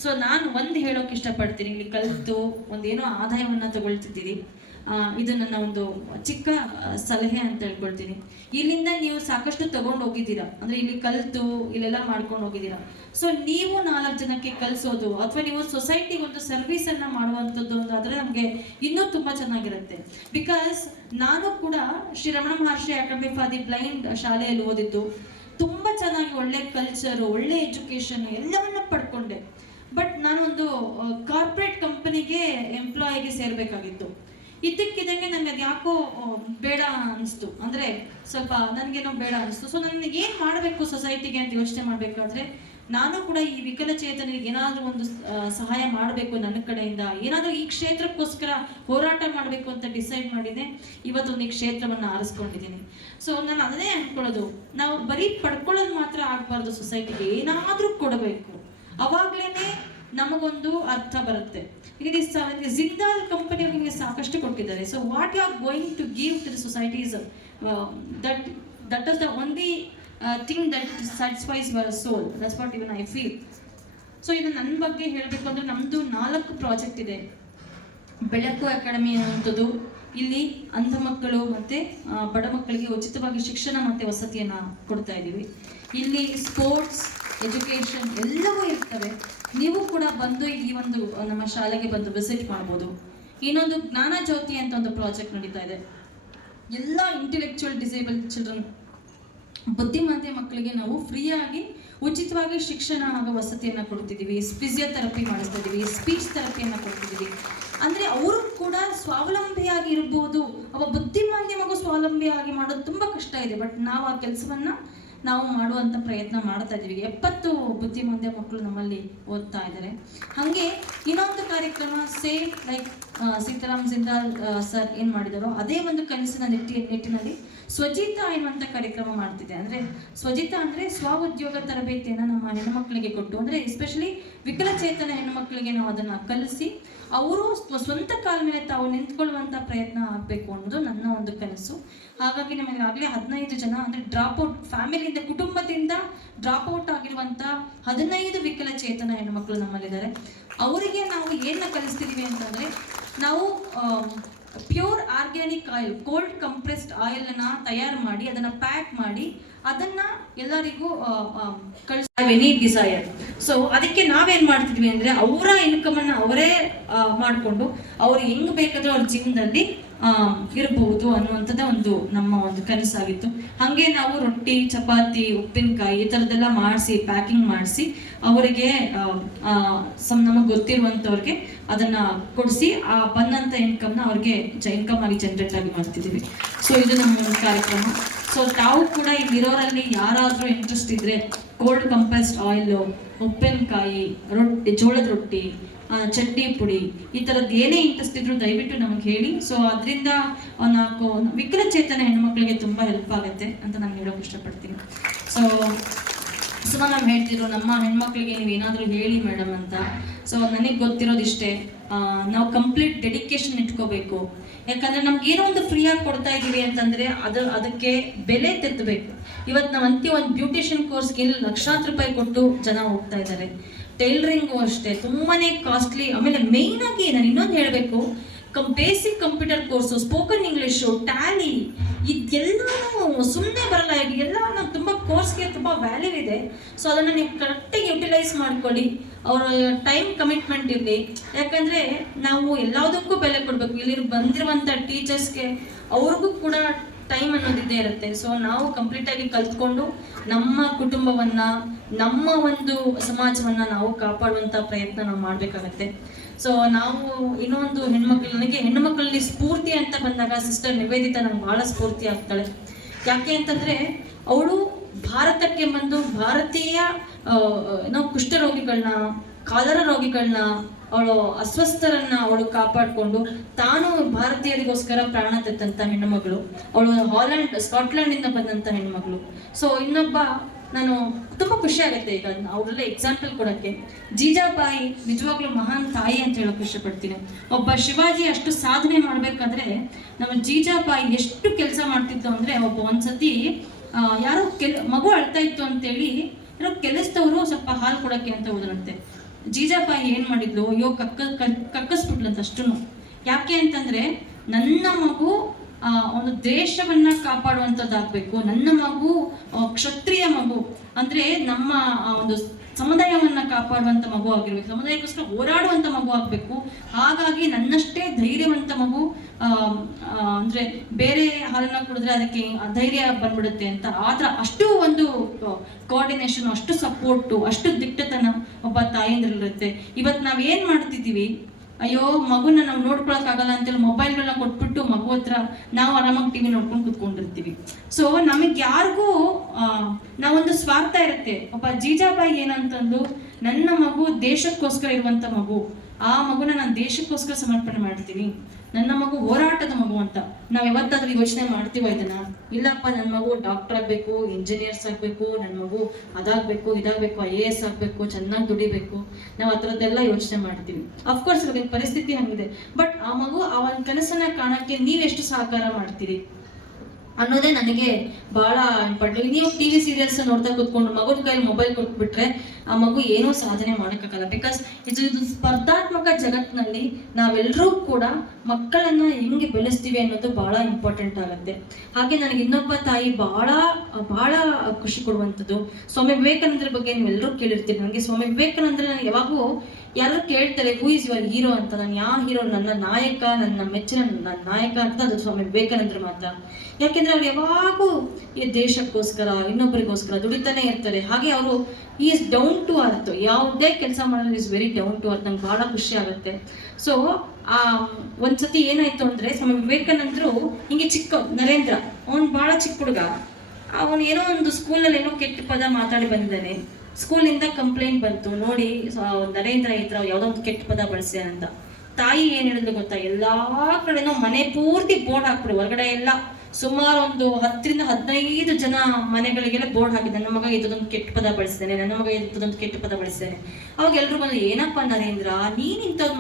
ಸೊ ನಾನು ಒಂದು ಹೇಳೋಕೆ ಇಷ್ಟಪಡ್ತೀನಿ, ಇಲ್ಲಿ ಕಲಿತು ಒಂದೇನೋ ಆದಾಯವನ್ನು ತಗೊಳ್ತಿದ್ದೀರಿ, ಇದು ನನ್ನ ಒಂದು ಚಿಕ್ಕ ಸಲಹೆ ಅಂತ ಹೇಳ್ಕೊಳ್ತೀನಿ. ಇಲ್ಲಿಂದ ನೀವು ಸಾಕಷ್ಟು ತಗೊಂಡು ಹೋಗಿದ್ದೀರಾ, ಅಂದರೆ ಇಲ್ಲಿ ಕಲಿತು ಇಲ್ಲೆಲ್ಲ ಮಾಡ್ಕೊಂಡು ಹೋಗಿದ್ದೀರಾ. ಸೊ ನೀವು 4 ಜನಕ್ಕೆ ಕಲಿಸೋದು ಅಥವಾ ನೀವು ಸೊಸೈಟಿಗೆ ಒಂದು ಸರ್ವಿಸನ್ನು ಮಾಡುವಂಥದ್ದು ಆದರೆ ನಮಗೆ ಇನ್ನೂ ತುಂಬ ಚೆನ್ನಾಗಿರುತ್ತೆ. ಬಿಕಾಸ್ ನಾನು ಕೂಡ ಶ್ರೀ ರಮಣ ಮಹರ್ಷಿ ಅಕಾಡೆಮಿ ಫಾರ್ ದಿ ಬ್ಲೈಂಡ್ ಶಾಲೆಯಲ್ಲಿ ಓದಿದ್ದು, ತುಂಬ ಚೆನ್ನಾಗಿ ಒಳ್ಳೆ ಕಲ್ಚರು, ಒಳ್ಳೆ ಎಜುಕೇಷನ್ ಎಲ್ಲವನ್ನ ಪಡ್ಕೊಂಡೆ. ಬಟ್ ನಾನೊಂದು ಕಾರ್ಪೊರೇಟ್ ಕಂಪನಿಗೆ ಎಂಪ್ಲಾಯಿಗೆ ಸೇರಬೇಕಾಗಿತ್ತು. ಇದ್ದಕ್ಕಿದ್ದಂಗೆ ನನಗೆ ಅದು ಯಾಕೋ ಬೇಡ ಅನಿಸ್ತು, ಅಂದರೆ ಸ್ವಲ್ಪ ನನಗೇನೋ ಬೇಡ ಅನಿಸ್ತು. ಸೊ ನನಗೆ ಏನು ಮಾಡಬೇಕು ಸೊಸೈಟಿಗೆ ಅಂತ ಯೋಚನೆ ಮಾಡಬೇಕಾದ್ರೆ ನಾನು ಕೂಡ ಈ ವಿಕಲಚೇತನರಿಗೆ ಏನಾದರೂ ಒಂದು ಸಹಾಯ ಮಾಡಬೇಕು, ನನ್ನ ಕಡೆಯಿಂದ ಏನಾದರೂ ಈ ಕ್ಷೇತ್ರಕ್ಕೋಸ್ಕರ ಹೋರಾಟ ಮಾಡಬೇಕು ಅಂತ ಡಿಸೈಡ್ ಮಾಡಿದೆ. ಇವತ್ತೊಂದು ಈ ಕ್ಷೇತ್ರವನ್ನು ಆರಿಸ್ಕೊಂಡಿದ್ದೀನಿ. ಸೊ ನಾನು ಅದನ್ನೇ ಅಂದ್ಕೊಳ್ಳೋದು, ನಾವು ಬರೀ ಪಡ್ಕೊಳ್ಳೋದು ಮಾತ್ರ ಆಗಬಾರ್ದು, ಸೊಸೈಟಿಗೆ ಏನಾದರೂ ಕೊಡಬೇಕು, ಅವಾಗಲೇ ನಮಗೊಂದು ಅರ್ಥ ಬರುತ್ತೆ. ಈಗ ಜಿಂದಾಲ್ ಕಂಪನಿ ನಿಮಗೆ ಸಾಕಷ್ಟು ಕೊಟ್ಟಿದ್ದಾರೆ. So what you are going to give to the society is that is the only thing that satisfies your soul. That's what even I feel. So ಇದು ನನ್ನ ಬಗ್ಗೆ ಹೇಳಬೇಕು ಅಂದರೆ ನಮ್ಮದು 4 ಪ್ರಾಜೆಕ್ಟ್ ಇದೆ. ಬೆಳಕು ಅಕಾಡೆಮಿ ಅನ್ನುವಂಥದ್ದು, ಇಲ್ಲಿ ಅಂಧ ಮಕ್ಕಳು ಮತ್ತು ಬಡ ಮಕ್ಕಳಿಗೆ ಉಚಿತವಾಗಿ ಶಿಕ್ಷಣ ಮತ್ತು ವಸತಿಯನ್ನು ಕೊಡ್ತಾ ಇದ್ದೀವಿ. ಇಲ್ಲಿ ಸ್ಪೋರ್ಟ್ಸ್, ಎಜುಕೇಷನ್ ಎಲ್ಲವೂ ಇರ್ತವೆ. ನೀವು ಕೂಡ ಬಂದು ಈ ಒಂದು ನಮ್ಮ ಶಾಲೆಗೆ ಬಂದು ವಿಸಿಟ್ ಮಾಡ್ಬೋದು. ಇನ್ನೊಂದು ಜ್ಞಾನ ಜ್ಯೋತಿ ಅಂತ ಒಂದು ಪ್ರಾಜೆಕ್ಟ್ ನಡೀತಾ ಇದೆ. ಎಲ್ಲ ಇಂಟೆಲೆಕ್ಚುಯಲ್ ಡಿಸೇಬಲ್ ಚಿಲ್ಡ್ರನ್, ಬುದ್ಧಿಮಾಂದ್ಯ ಮಕ್ಕಳಿಗೆ ನಾವು ಫ್ರೀಯಾಗಿ ಉಚಿತವಾಗಿ ಶಿಕ್ಷಣ ಹಾಗೂ ವಸತಿಯನ್ನು ಕೊಡ್ತಿದ್ದೀವಿ. ಫಿಸಿಯೋಥೆರಪಿ ಮಾಡಿಸ್ತಾ ಇದ್ದೀವಿ, ಸ್ಪೀಚ್ ಥೆರಪಿಯನ್ನು ಕೊಡ್ತಿದ್ದೀವಿ. ಅಂದರೆ ಅವರು ಕೂಡ ಸ್ವಾವಲಂಬಿಯಾಗಿ ಇರ್ಬೋದು. ಅವ ಬುದ್ಧಿಮಾಂದ್ಯ ಮಗು ಸ್ವಾವಲಂಬಿಯಾಗಿ ಮಾಡೋದು ತುಂಬ ಕಷ್ಟ ಇದೆ. ಬಟ್ ನಾವು ಆ ಕೆಲಸವನ್ನು ನಾವು ಮಾಡುವಂಥ ಪ್ರಯತ್ನ ಮಾಡ್ತಾ ಇದ್ದೀವಿ. 70 ಬುದ್ಧಿಮಾಂದ್ಯ ಮಕ್ಕಳು ನಮ್ಮಲ್ಲಿ ಓದ್ತಾ ಇದ್ದಾರೆ. ಹಾಗೆ ಇನ್ನೊಂದು ಕಾರ್ಯಕ್ರಮ same like Sitaram Jindal sir ಏನು ಮಾಡಿದಾರೋ ಅದೇ ಒಂದು ಕನಸಿನ ನಿಟ್ಟಿನಲ್ಲಿ ಸ್ವಜಿತ ಎನ್ನುವಂಥ ಕಾರ್ಯಕ್ರಮ ಮಾಡ್ತಿದೆ. ಅಂದರೆ ಸ್ವಜಿತ ಅಂದರೆ ಸ್ವ ಉದ್ಯೋಗ ತರಬೇತಿಯನ್ನು ನಮ್ಮ ಹೆಣ್ಣುಮಕ್ಕಳಿಗೆ ಕೊಟ್ಟು, ಅಂದರೆ ಎಸ್ಪೆಷಲಿ ವಿಕಲಚೇತನ ಹೆಣ್ಣುಮಕ್ಕಳಿಗೆ ನಾವು ಅದನ್ನು ಕಲಿಸಿ ಅವರು ಸ್ವಂತ ಕಾಲ ಮೇಲೆ ತಾವು ನಿಂತ್ಕೊಳ್ಳುವಂಥ ಪ್ರಯತ್ನ ಆಗಬೇಕು ಅನ್ನೋದು ನನ್ನ ಒಂದು ಕನಸು. ಹಾಗಾಗಿ ನಮಗೆ ಆಗಲೇ 15 ಜನ ಅಂದರೆ ಡ್ರಾಪ್ಔಟ್ ಫ್ಯಾಮಿಲಿಯಿಂದ, ಕುಟುಂಬದಿಂದ ಡ್ರಾಪ್ಔಟ್ ಆಗಿರುವಂಥ 15 ವಿಕಲಚೇತನ ಹೆಣ್ಣುಮಕ್ಕಳು ನಮ್ಮಲ್ಲಿದ್ದಾರೆ. ಅವರಿಗೆ ನಾವು ಏನನ್ನ ಕಲಿಸ್ತಿದ್ದೀವಿ ಅಂತಂದರೆ, ನಾವು pure organic oil, cold compressed ಆಯಿಲನ್ನು ತಯಾರು ಮಾಡಿ ಅದನ್ನು ಪ್ಯಾಕ್ ಮಾಡಿ ಅದನ್ನು ಎಲ್ಲರಿಗೂ ಕಳಿಸ್ತೀವಿ ಎನಿ ಡಿಸೈರ್. ಸೊ ಅದಕ್ಕೆ ನಾವೇನು ಮಾಡ್ತಿದ್ವಿ ಅಂದರೆ ಅವರ ಇನ್ಕಮನ್ನು ಅವರೇ ಮಾಡಿಕೊಂಡು ಅವ್ರು ಹೆಂಗೆ ಬೇಕಾದರೂ ಅವ್ರ ಜೀವನದಲ್ಲಿ ಇರಬಹುದು ಅನ್ನುವಂಥದ್ದೇ ಒಂದು ನಮ್ಮ ಒಂದು ಕನಸಾಗಿತ್ತು. ಹಾಗೆ ನಾವು ರೊಟ್ಟಿ, ಚಪಾತಿ, ಉಪ್ಪಿನಕಾಯಿ ಈ ಥರದ್ದೆಲ್ಲ ಮಾಡಿಸಿ ಪ್ಯಾಕಿಂಗ್ ಮಾಡಿಸಿ ಅವರಿಗೆ ನಮಗೆ ಗೊತ್ತಿರುವಂಥವ್ರಿಗೆ ಅದನ್ನು ಕೊಡಿಸಿ ಆ ಬಂದಂಥ ಇನ್ಕಮ್ನ ಅವ್ರಿಗೆ ಇನ್ಕಮ್ ಆಗಿ ಜನರೇಟ್ ಆಗಿ ಮಾಡ್ತಿದ್ದೀವಿ. ಸೊ ಇದು ನಮ್ಮ ಒಂದು ಕಾರ್ಯಕ್ರಮ. ಸೊ ತಾವು ಕೂಡ ಇಲ್ಲಿರೋರಲ್ಲಿ ಯಾರಾದರೂ ಇಂಟ್ರೆಸ್ಟ್ ಇದ್ದರೆ ಕೋಲ್ಡ್ ಕಂಪ್ರೆಸ್ಡ್ ಆಯಿಲು, ಉಪ್ಪಿನಕಾಯಿ, ರೊಟ್ಟಿ, ಜೋಳದ ರೊಟ್ಟಿ, ಚಟ್ನಿ ಪುಡಿ ಈ ಥರದ್ದು ಏನೇ ಇಂಟ್ರೆಸ್ಟ್ ಇದ್ರೂ ದಯವಿಟ್ಟು ನಮಗೆ ಹೇಳಿ. ಸೊ ಅದರಿಂದ 4 ವಿಕಲಚೇತನ ಹೆಣ್ಮಕ್ಳಿಗೆ ತುಂಬ ಹೆಲ್ಪ್ ಆಗುತ್ತೆ ಅಂತ ನಾನು ಹೇಳೋಕೆ ಇಷ್ಟಪಡ್ತೀನಿ. ಸೊ ಸುಮಾ ಮ್ಯಾಮ್ ಹೇಳ್ತಿದ್ರು ನಮ್ಮ ಹೆಣ್ಮಕ್ಳಿಗೆ ನೀವು ಏನಾದರೂ ಹೇಳಿ ಮೇಡಮ್ ಅಂತ. ಸೊ ನನಗೆ ಗೊತ್ತಿರೋದಿಷ್ಟೇ, ನಾವು ಕಂಪ್ಲೀಟ್ ಡೆಡಿಕೇಶನ್ ಇಟ್ಕೋಬೇಕು. ಯಾಕಂದರೆ ನಮ್ಗೆ ಏನೋ ಒಂದು ಫ್ರೀಯಾಗಿ ಕೊಡ್ತಾ ಇದ್ದೀವಿ ಅಂತಂದರೆ ಅದಕ್ಕೆ ಬೆಲೆ ತೆತ್ತಬೇಕು. ಇವತ್ತು ನಾವು ಒಂದು ಬ್ಯೂಟಿಷಿಯನ್ ಕೋರ್ಸ್ಗೆ ಲಕ್ಷಾಂತರ ರೂಪಾಯಿ ಕೊಟ್ಟು ಜನ ಹೋಗ್ತಾ ಇದ್ದಾರೆ. ಟೈಲರಿಂಗು ಅಷ್ಟೇ ತುಂಬಾ ಕಾಸ್ಟ್ಲಿ. ಆಮೇಲೆ ಮೇಯ್ನಾಗಿ ನಾನು ಇನ್ನೊಂದು ಹೇಳಬೇಕು, basic computer course, spoken English, Tally, ಇದೆಲ್ಲನೂ ಸುಮ್ಮನೆ ಬರಲ್ಲ. ಎಲ್ಲ ನಾವು ತುಂಬ ಕೋರ್ಸ್ಗೆ ತುಂಬ ವ್ಯಾಲ್ಯೂ ಇದೆ. ಸೊ ಅದನ್ನು ನೀವು ಕರೆಕ್ಟಾಗಿ ಯುಟಿಲೈಸ್ ಮಾಡ್ಕೊಳ್ಳಿ. ಅವರ ಟೈಮ್ ಕಮಿಟ್ಮೆಂಟ್ ಇರಲಿ. ಯಾಕಂದರೆ ನಾವು ಎಲ್ಲದಕ್ಕೂ ಬೆಲೆ ಕೊಡಬೇಕು. ಇಲ್ಲಿ ಬಂದಿರುವಂಥ ಟೀಚರ್ಸ್ಗೆ ಅವ್ರಿಗೂ ಕೂಡ ಟೈಮ್ ಅನ್ನೋದಿದ್ದೇ ಇರುತ್ತೆ. ಸೊ ನಾವು ಕಂಪ್ಲೀಟಾಗಿ ಕಲ್ತ್ಕೊಂಡು ನಮ್ಮ ಕುಟುಂಬವನ್ನು, ನಮ್ಮ ಒಂದು ಸಮಾಜವನ್ನು ನಾವು ಕಾಪಾಡುವಂಥ ಪ್ರಯತ್ನ ನಾವು ಮಾಡಬೇಕಾಗತ್ತೆ. ಸೊ ನಾವು ಇನ್ನೊಂದು ನನಗೆ ಹೆಣ್ಣುಮಕ್ಕಳಲ್ಲಿ ಸ್ಫೂರ್ತಿ ಅಂತ ಬಂದಾಗ ಸಿಸ್ಟರ್ ನಿವೇದಿತಾ ನಂಗೆ ಭಾಳ ಸ್ಫೂರ್ತಿ ಆಗ್ತಾಳೆ. ಯಾಕೆ ಅಂತಂದರೆ ಅವಳು ಭಾರತಕ್ಕೆ ಬಂದು ಭಾರತೀಯ ಕುಷ್ಠರೋಗಿಗಳನ್ನ, ಕಾಲರ ರೋಗಿಗಳನ್ನ, ಅವಳು ಅಸ್ವಸ್ಥರನ್ನ ಅವಳು ಕಾಪಾಡಿಕೊಂಡು ತಾನು ಭಾರತೀಯರಿಗೋಸ್ಕರ ಪ್ರಾಣ ತೆತ್ತಂಥ ಹೆಣ್ಣುಮಗಳು. ಅವಳು ಸ್ಕಾಟ್ಲೆಂಡಿಂದ ಬಂದಂಥ ಹೆಣ್ಮಗಳು. ಸೊ ಇನ್ನೊಬ್ಬ ನಾನು ತುಂಬ ಖುಷಿ ಆಗುತ್ತೆ ಈಗ ಅವರೆಲ್ಲ ಎಕ್ಸಾಂಪಲ್ ಕೊಡೋಕ್ಕೆ. ಜೀಜಾಬಾಯಿ ನಿಜವಾಗ್ಲೂ ಮಹಾನ್ ತಾಯಿ ಅಂತ ಹೇಳೋಕೆ ಇಷ್ಟಪಡ್ತೀನಿ. ಒಬ್ಬ ಶಿವಾಜಿ ಅಷ್ಟು ಸಾಧನೆ ಮಾಡಬೇಕಾದ್ರೆ ನಮ್ಮ ಜೀಜಾಬಾಯಿ ಎಷ್ಟು ಕೆಲಸ ಮಾಡ್ತಿತ್ತು ಅಂದರೆ, ಒಂದ್ಸತಿ ಯಾರೋ ಮಗು ಅಳ್ತಾ ಇತ್ತು ಅಂತೇಳಿ ಯಾರೋ ಕೆಲಸದವರು ಸ್ವಲ್ಪ ಹಾಲು ಕೊಡೋಕ್ಕೆ ಅಂತ ಹೋದ್ರಂತೆ. ಜೀಜಾಬಾಯಿ ಏನು ಮಾಡಿದ್ಲು, ಕಕ್ಕಸ್ಬಿಟ್ಲಂತ ಅಷ್ಟು. ಯಾಕೆ ಅಂತಂದರೆ ನನ್ನ ಮಗು ಒಂದು ದೇಶವನ್ನ ಕಾಪಾಡುವಂಥದ್ದಾಗಬೇಕು, ನನ್ನ ಮಗು ಕ್ಷತ್ರಿಯ ಮಗು ಅಂದರೆ ನಮ್ಮ ಒಂದು ಸಮುದಾಯವನ್ನ ಕಾಪಾಡುವಂಥ ಮಗು ಆಗಿರ್ಬೇಕು, ಸಮುದಾಯಕ್ಕೋಸ್ಕರ ಹೋರಾಡುವಂಥ ಮಗು ಆಗಬೇಕು. ಹಾಗಾಗಿ ನನ್ನಷ್ಟೇ ಧೈರ್ಯವಂತ ಮಗು ಅಂದರೆ ಬೇರೆ ಹಾಲನ್ನ ಕುಡಿದ್ರೆ ಅದಕ್ಕೆ ಧೈರ್ಯ ಬಂದ್ಬಿಡುತ್ತೆ ಅಂತ. ಆದ್ರೆ ಅಷ್ಟು ಒಂದು ಕೋಆರ್ಡಿನೇಷನ್, ಅಷ್ಟು ಸಪೋರ್ಟು, ಅಷ್ಟು ದಿಟ್ಟತನ ಒಬ್ಬ ತಾಯಂದ್ರಲ್ಲಿರುತ್ತೆ. ಇವತ್ತು ನಾವು ಏನು ಮಾಡ್ತಿದ್ದೀವಿ, ಅಯ್ಯೋ ಮಗುನ ನಾವು ನೋಡ್ಕೊಳಕ್ಕಾಗಲ್ಲ ಅಂತೇಳಿ ಮೊಬೈಲ್ಗಳನ್ನ ಕೊಟ್ಬಿಟ್ಟು ಮಗು ಹತ್ರ ನಾವು ಆರಾಮಾಗಿ ಟಿವಿ ನೋಡ್ಕೊಂಡು ಕುತ್ಕೊಂಡಿರ್ತೀವಿ. ಸೊ ನಮಗೆ ಯಾರಿಗೂ ನಾವೊಂದು ಸ್ವಾರ್ಥ ಇರುತ್ತೆ. ಒಬ್ಬ ಜೀಜಾಬಾಯಿ ಏನಂತಂದು, ನನ್ನ ಮಗು ದೇಶಕ್ಕೋಸ್ಕರ ಇರುವಂಥ ಮಗು, ಆ ಮಗುನ ನಾನು ದೇಶಕ್ಕೋಸ್ಕರ ಸಮರ್ಪಣೆ ಮಾಡ್ತೀನಿ. ನನ್ನ ಮಗು ಹೋರಾಟದ ಮಗು ಅಂತ ನಾವು ಯಾವತ್ತಾದ್ರೂ ಯೋಚನೆ ಮಾಡ್ತೀವೋ ಇದನ್ನ? ಇಲ್ಲಪ್ಪ, ನನ್ನ ಮಗು ಡಾಕ್ಟರ್ ಆಗಬೇಕು, ಇಂಜಿನಿಯರ್ಸ್ ಆಗಬೇಕು, ನನ್ನ ಮಗು ಅದಾಗಬೇಕು, ಇದಾಗಬೇಕು, IAS ಆಗಬೇಕು, ಚೆನ್ನಾಗಿ ದುಡಿಬೇಕು, ನಾವು ಆ ಥರದ್ದೆಲ್ಲ ಯೋಚನೆ ಮಾಡ್ತೀವಿ. ಅಫ್ಕೋರ್ಸ್ ಇವಾಗ ಪರಿಸ್ಥಿತಿ ಹಂಗಿದೆ. ಬಟ್ ಆ ಮಗು ಆ ಒಂದು ಕನಸನ್ನ ಕಾಣಕ್ಕೆ ನೀವೆಷ್ಟು ಸಹಕಾರ ಮಾಡ್ತೀರಿ ಅನ್ನೋದೇ ನನಗೆ ಭಾಳ ಇಂಪಾರ್ಟೆಂಟ್. ನೀವು TV ಸೀರಿಯಲ್ಸ್ ನೋಡ್ತಾ ಕೂತ್ಕೊಂಡು ಮಗುನ ಕೈಲಿ ಮೊಬೈಲ್ ಕೊಟ್ಬಿಟ್ರೆ ಆ ಮಗು ಏನೂ ಸಾಧನೆ ಮಾಡೋಕ್ಕಾಗಲ್ಲ. ಬಿಕಾಸ್ ಇದು ಸ್ಪರ್ಧಾತ್ಮಕ ಜಗತ್ತಿನಲ್ಲಿ ನಾವೆಲ್ಲರೂ ಕೂಡ ಮಕ್ಕಳನ್ನು ಹೆಂಗೆ ಬೆಳೆಸ್ತೀವಿ ಅನ್ನೋದು ಭಾಳ ಇಂಪಾರ್ಟೆಂಟ್ ಆಗುತ್ತೆ. ಹಾಗೆ ನನಗೆ ಇನ್ನೊಬ್ಬ ತಾಯಿ ಭಾಳ ಭಾಳ ಖುಷಿ ಕೊಡುವಂಥದ್ದು, ಸ್ವಾಮಿ ವಿವೇಕಾನಂದರ ಬಗ್ಗೆ ನೀವೆಲ್ಲರೂ ಕೇಳಿರ್ತೀರಿ. ನನಗೆ ಸ್ವಾಮಿ ವಿವೇಕಾನಂದ್ರ ನನಗೆ ಯಾವಾಗೂ ಯಾರು ಕೇಳ್ತಾರೆ ಹೂ ಇಸ್ ಯುವರ್ ಹೀರೋ ಅಂತ, ನಾನು ಯಾವ ಹೀರೋ, ನನ್ನ ನಾಯಕ, ನನ್ನ ಮೆಚ್ಚಿನ ನನ್ನ ನಾಯಕ ಅಂತ ಅದು ಸ್ವಾಮಿ ವಿವೇಕಾನಂದ್ರ ಮಾತ್ರ. ಯಾಕೆಂದ್ರೆ ಅವ್ರು ಯಾವಾಗೂ ಈ ದೇಶಕ್ಕೋಸ್ಕರ, ಇನ್ನೊಬ್ಬರಿಗೋಸ್ಕರ ದುಡಿತಾನೆ ಇರ್ತಾರೆ. ಹಾಗೆ ಅವರು ಈಸ್ ಡೌನ್ ಟು ಅರ್ತ್, ಯಾವುದೇ ಕೆಲಸ ಮಾಡೋದು is very down to earth. ನಂಗೆ ಭಾಳ ಖುಷಿ ಆಗುತ್ತೆ. ಸೊ ಒಂದ್ಸತಿ ಏನಾಯ್ತು ಅಂದ್ರೆ, ಸ್ವಾಮಿ ವಿವೇಕಾನಂದರು ಹಿಂಗೆ ನರೇಂದ್ರ, ಅವನು ಭಾಳ ಚಿಕ್ಕ ಹುಡುಗ, ಅವನು ಏನೋ ಒಂದು ಸ್ಕೂಲಲ್ಲಿ ಏನೋ ಕೆಟ್ಟ ಪದ ಮಾತಾಡಿ ಬಂದಿದ್ದಾನೆ. ಸ್ಕೂಲಿಂದ ಕಂಪ್ಲೇಂಟ್ ಬಂತು, ನೋಡಿ ನರೇಂದ್ರ ಈ ಥರ ಯಾವುದೋ ಒಂದು ಕೆಟ್ಟ ಪದ ಬಳಸಿದೆ ಅಂತ. ತಾಯಿ ಏನು ಹೇಳಿದ್ರು ಗೊತ್ತಾ, ಎಲ್ಲ ಕಡೆನೂ ಮನೆ ಪೂರ್ತಿ ಬೋರ್ಡ್ ಹಾಕ್ಬಿಡು, ಹೊರಗಡೆ ಎಲ್ಲ ಸುಮಾರು ಒಂದು 10 ರಿಂದ 15 ಜನ ಮನೆಗಳಿಗೆಲ್ಲ ಬೋರ್ಡ್ ಹಾಕಿದ್ದೆ, ನನ್ನ ಮಗ ಇದೊಂದು ಕೆಟ್ಟ ಪದ ಬಳಸಿದ್ದೇನೆ, ನನ್ನ ಮಗ ಇದೊಂದು ಕೆಟ್ಟ ಪದ ಬಳಸಿದ್ದೇನೆ. ಅವಾಗ ಎಲ್ರು ಬಂದು, ಏನಪ್ಪ ನರೇಂದ್ರ, ನೀನ್ ಇಂಥದ್ದು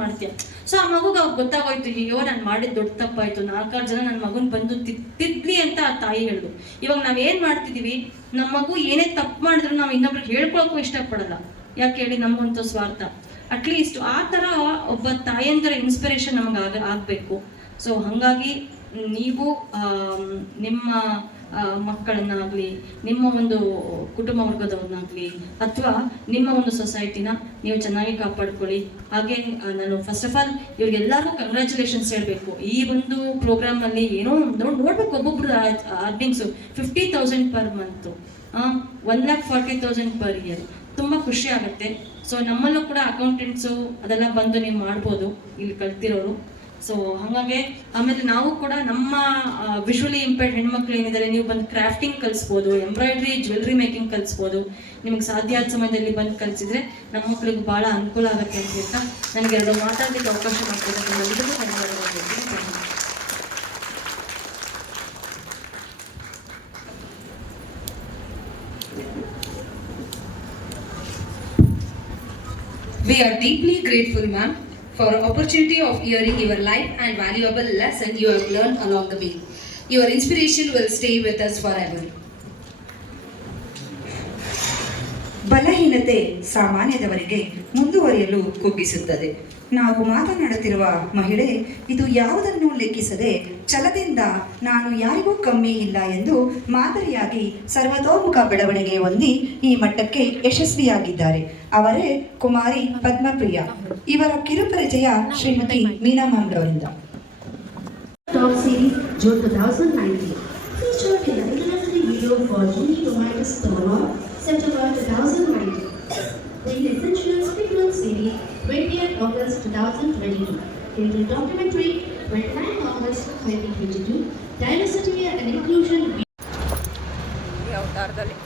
ಮಾಡ್ತೀಯ. ಸೊ ಆ ಮಗುಗೆ ಅವಾಗ ಗೊತ್ತಾಗೋಯ್ತು, ಅಯ್ಯೋ ನಾನು ಮಾಡಿದ ದೊಡ್ಡ ತಪ್ಪಾಯ್ತು, 4 ಜನ ನನ್ನ ಮಗುನ್ ಬಂದು ತಿದ್ಲಿ ಅಂತ ಆ ತಾಯಿ ಹೇಳಿದ್ರು. ಇವಾಗ ನಾವೇನ್ ಮಾಡ್ತಿದೀವಿ, ನಮ್ಮ ಮಗು ಏನೇ ತಪ್ಪು ಮಾಡಿದ್ರು ನಾವು ಇನ್ನೊಬ್ರಿಗೆ ಹೇಳ್ಕೊಳಕ್ಕೂ ಇಷ್ಟಪಡಲ್ಲ. ಯಾಕೆ ಹೇಳಿ, ನಮಗಂತೂ ಸ್ವಾರ್ಥ. ಅಟ್ಲೀಸ್ಟ್ ಆ ಥರ ಒಬ್ಬ ತಾಯಂದರ ಇನ್ಸ್ಪಿರೇಷನ್ ನಮಗೆ ಆಗಬೇಕು. ಸೊ ಹಾಗಾಗಿ ನೀವು ನಿಮ್ಮ ಮಕ್ಕಳನ್ನಾಗಲಿ, ನಿಮ್ಮ ಒಂದು ಕುಟುಂಬ ವರ್ಗದವ್ರನ್ನಾಗಲಿ, ಅಥವಾ ನಿಮ್ಮ ಒಂದು ಸೊಸೈಟಿನ ನೀವು ಚೆನ್ನಾಗಿ ಕಾಪಾಡ್ಕೊಳ್ಳಿ. ಹಾಗೆ ನಾನು ಫಸ್ಟ್ ಆಫ್ ಆಲ್ ಇವ್ರಿಗೆಲ್ಲರಿಗೂ ಕಂಗ್ರ್ಯಾಚುಲೇಷನ್ಸ್ ಹೇಳಬೇಕು. ಈ ಒಂದು ಪ್ರೋಗ್ರಾಮಲ್ಲಿ ಏನೋ ನೋಡ್ಬೇಕು, ಒಬ್ಬೊಬ್ರು ಅರ್ನಿಂಗ್ಸು 50,000 ಪರ್ ಮಂತು, 1,40,000 ಪರ್ ಇಯರ್. ತುಂಬ ಖುಷಿ ಆಗುತ್ತೆ. ಸೊ ನಮ್ಮಲ್ಲೂ ಕೂಡ ಅಕೌಂಟೆಂಟ್ಸು ಅದೆಲ್ಲ ಬಂದು ನೀವು ಮಾಡ್ಬೋದು, ಇಲ್ಲಿ ಕಲ್ತಿರೋರು. ಸೊ ಹಾಗಾಗಿ ಆಮೇಲೆ ನಾವು ಕೂಡ ನಮ್ಮ ವಿಜುವಲಿ ಇಂಪೇರ್ಡ್ ಹೆಣ್ಮಕ್ಳು ಏನಿದ್ದಾರೆ, ನೀವು ಬಂದು ಕ್ರಾಫ್ಟಿಂಗ್ ಕಲಿಸ್ಬೋದು, ಎಂಬ್ರಾಯ್ಡ್ರಿ, ಜ್ಯುವೆಲ್ರಿ ಮೇಕಿಂಗ್ ಕಲಿಸ್ಬೋದು. ನಿಮಗೆ ಸಾಧ್ಯ ಆದ ಸಮಯದಲ್ಲಿ ಬಂದು ಕಲಿಸಿದ್ರೆ ನಮ್ಮ ಮಕ್ಕಳಿಗೆ ಭಾಳ ಅನುಕೂಲ ಆಗುತ್ತೆ ಅಂತ ಹೇಳ್ತಾ ನನಗೆ 2 ಮಾತಾಡಲಿಕ್ಕೆ ಅವಕಾಶ ಮಾಡ್ತಿರೋದು ಎಲ್ಲರಿಗೂ ಧನ್ಯವಾದಗಳು. We are deeply grateful, ma'am, for the opportunity of hearing your life and valuable lesson you have learned along the way. Your inspiration will stay with us forever. ಬಲಹೀನತೆ ಸಾಮಾನ್ಯದವರಿಗೆ ಮುಂದುವರಿಯಲು ಕುಗ್ಗಿಸುತ್ತದೆ. ನಾವು ಮಾತನಾಡುತ್ತಿರುವ ಮಹಿಳೆ ಇದು ಯಾವುದನ್ನು ಲೆಕ್ಕಿಸದೆ ಛಲದಿಂದ ನಾನು ಯಾರಿಗೂ ಕಮ್ಮಿ ಇಲ್ಲ ಎಂದು ಮಾದರಿಯಾಗಿ ಸರ್ವತೋಮುಖ ಬೆಳವಣಿಗೆ ಹೊಂದಿ ಈ ಮಟ್ಟಕ್ಕೆ ಯಶಸ್ವಿಯಾಗಿದ್ದಾರೆ. ಅವರೇ ಕುಮಾರಿ ಪದ್ಮಪ್ರಿಯ. ಇವರ ಕಿರುಪರಿಚಯ ಶ್ರೀಮತಿ ಮೀನಾ ಮ್ಯಾಮ್ ಅವರಿಂದ. Top series June 2019. Featured in the introductory video for Juni Tomatis Tomorrow, September 2019. The Essentials Pigment series 20th August 2022. Into documentary 29 August 2022. Diversity and Inclusion. ಈ ಅವತಾರದಲ್ಲಿ